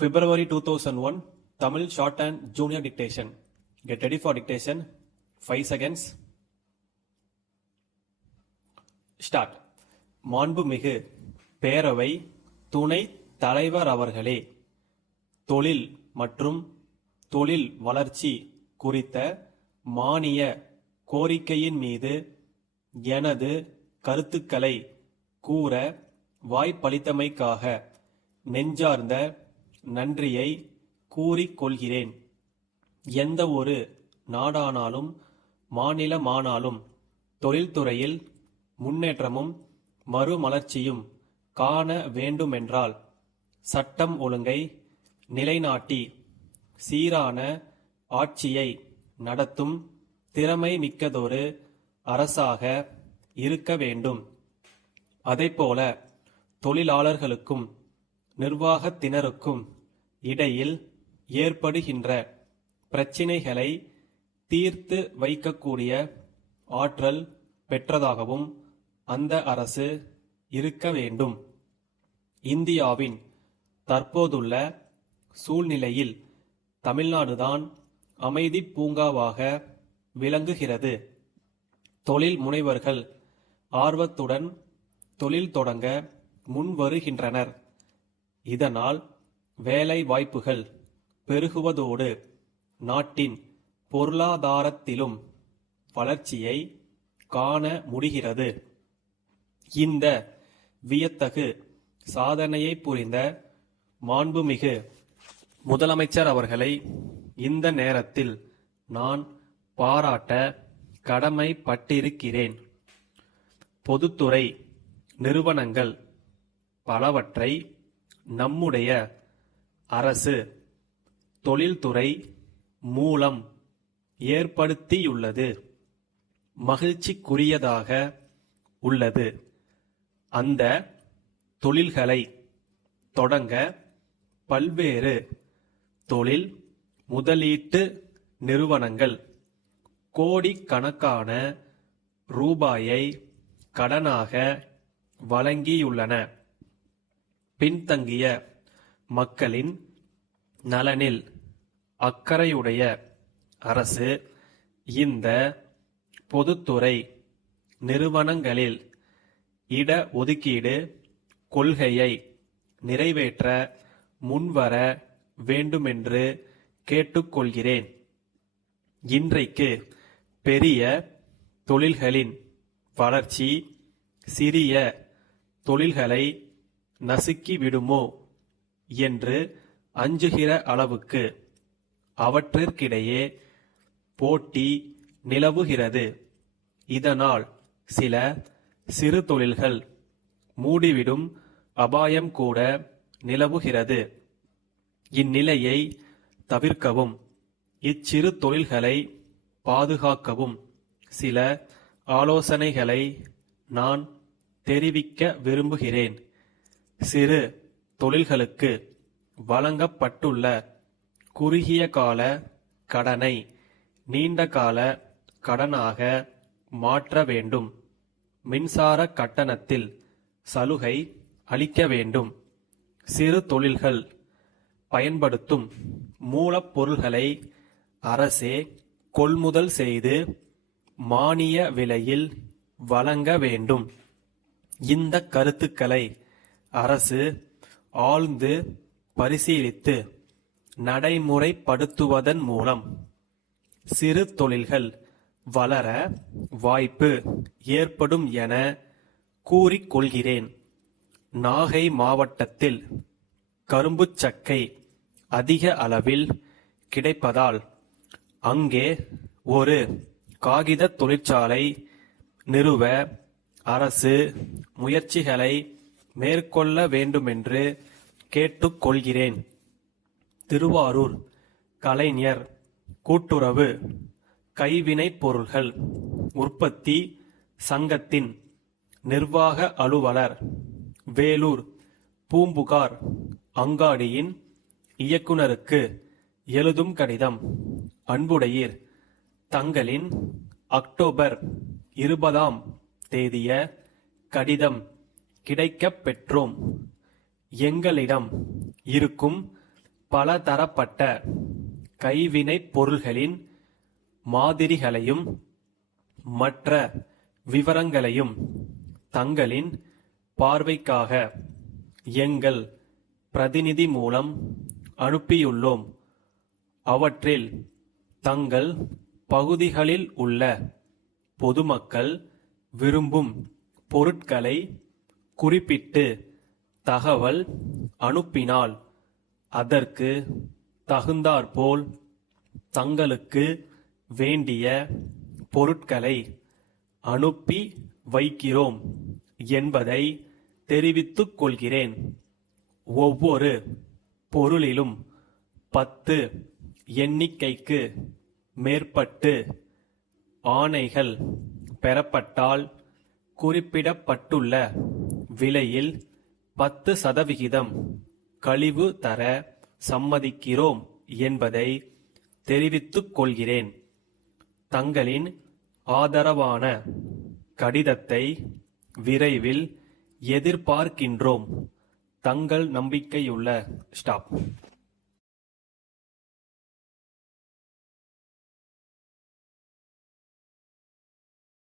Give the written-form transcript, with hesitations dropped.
February 2001, Tamil short and junior dictation. Get ready for dictation. 5 seconds. Start. மாண்புமிகு பேரவை துணை தலைவர் அவர்களே, தொழில் மற்றும் தொழில் வளர்ச்சி குறித்த மானிய கோரிக்கையின் மீது எனது கருத்துக்களை கூற வாய்ப்பளித்தமைக்காக நெஞ்சார்ந்த நன்றியை கூறிக்கொள்கிறேன். எந்த ஒரு நாடானாலும் மாநிலமானாலும் தொழில்துறையில் முன்னேற்றமும் மறுமலர்ச்சியும் காண வேண்டுமென்றால் சட்டம் ஒழுங்கை நிலைநாட்டி சீரான ஆட்சியை நடத்தும் திறமை மிக்கதொரு அரசாக இருக்க வேண்டும். அதைப்போல தொழிலாளர்களுக்கும் நிர்வாகத்தினருக்கும் இடையில் ஏற்படுகின்ற பிரச்சினைகளை தீர்த்து வைக்கக்கூடிய ஆற்றல் பெற்றதாகவும் அந்த அரசு இருக்க வேண்டும். இந்தியாவின் தற்போதுள்ள சூழ்நிலையில் தமிழ்நாடுதான் அமைதி பூங்காவாக விளங்குகிறது. தொழில் முனைவர்கள் ஆர்வத்துடன் தொழில் தொடங்க முன்வருகின்றனர். இதனால் வேலை வாய்ப்புகள் பெருகுவதோடு நாட்டின் பொருளாதாரத்திலும் வளர்ச்சியை காண முடிகிறது. இந்த வியத்தகு சாதனையை புரிந்த மாண்புமிகு முதலமைச்சர் அவர்களை இந்த நேரத்தில் நான் பாராட்ட கடமைப்பட்டிருக்கிறேன். பொதுத்துறை நிறுவனங்கள் பலவற்றை நம்முடைய அரசு தொழில்துறை மூலம் ஏற்படுத்தியுள்ளது. மகிழ்ச்சிக்குரியதாக உள்ளது. அந்த தொழில்களை தொடங்க பல்வேறு தொழில் முதலீட்டு நிறுவனங்கள் கோடிக்கணக்கான ரூபாயை கடனாக வழங்கியுள்ளன. பின்தங்கிய மக்களின் நலனில் அக்கறையுடைய அரசு இந்த பொதுத்துறை நிறுவனங்களில் இட ஒதுக்கீடு கொள்கையை நிறைவேற்ற முன்வர வேண்டுமென்று கேட்டுக்கொள்கிறேன். இன்றைக்கு பெரிய தொழில்களின் வளர்ச்சி சிறிய தொழில்களை நசுக்கிவிடுமோ என்று அஞ்சுகிற அளவுக்கு அவற்றிற்கிடையே போட்டி நிலவுகிறது. இதனால் சில சிறு தொழில்கள் மூடிவிடும் அபாயம் கூட நிலவுகிறது. இந்நிலையை தவிர்க்கவும் இச்சிறு தொழில்களை பாதுகாக்கவும் சில ஆலோசனைகளை நான் தெரிவிக்க விரும்புகிறேன். சிறு தொழில்களுக்கு வழங்கப்பட்டுள்ள குறுகிய கால கடனை நீண்ட கால கடனாக மாற்ற வேண்டும். மின்சார கட்டணத்தில் சலுகை அளிக்க வேண்டும். சிறு தொழில்கள் பயன்படுத்தும் மூலப்பொருள்களை அரசே கொள்முதல் செய்து மானிய விலையில் வழங்க வேண்டும். இந்த கருத்துக்களை அரசு ஆழ்ந்து பரிசீலித்து நடைமுறைப்படுத்துவதன் மூலம் சிறு தொழில்கள் வளர வாய்ப்பு ஏற்படும் என கூறிக்கொள்கிறேன். நாகை மாவட்டத்தில் கரும்புச்சக்கை அதிக அளவில் கிடைப்பதால் அங்கே ஒரு காகித தொழிற்சாலை நிறுவ அரசு முயற்சிகளை மேற்கொள்ள வேண்டுமென்று கேட்டுக்கொள்கிறேன். திருவாரூர் கலைஞர் கூட்டுறவு கைவினைப் பொருள்கள் உற்பத்தி சங்கத்தின் நிர்வாக அலுவலர், வேலூர் பூம்புகார் அங்காடியின் இயக்குனருக்கு எழுதும் கடிதம். அன்புடையீர், தங்களின் அக்டோபர் 20ஆம் தேதிய கடிதம் கிடைக்கப் பெற்றோம். எங்களிடம் இருக்கும் பலதரப்பட்ட கைவினைப் பொருள்களின் மாதிரிகளையும் மற்ற விவரங்களையும் தங்களின் பார்வைக்காக எங்கள் பிரதிநிதி மூலம் அனுப்பியுள்ளோம். அவற்றில் தங்கள் பகுதிகளில் உள்ள பொதுமக்கள் விரும்பும் பொருட்களை குறிப்பிட்டு தகவல் அனுப்பினால் அதற்கு தகுந்தாற்போல் தங்களுக்கு வேண்டிய பொருட்களை அனுப்பி வைக்கிறோம் என்பதை தெரிவித்துக் கொள்கிறேன். ஒவ்வொரு பொருளிலும் 10 எண்ணிக்கைக்கு மேற்பட்டு ஆணைகள் பெறப்பட்டால் குறிப்பிடப்பட்டுள்ள விலையில் 10% கழிவு தர சம்மதிக்கிறோம் என்பதை தெரிவித்துக் கொள்கிறேன். தங்களின் ஆதரவான கடிதத்தை விரைவில் எதிர்பார்க்கின்றோம். தங்கள் நம்பிக்கையுள்ள ஸ்டாப்.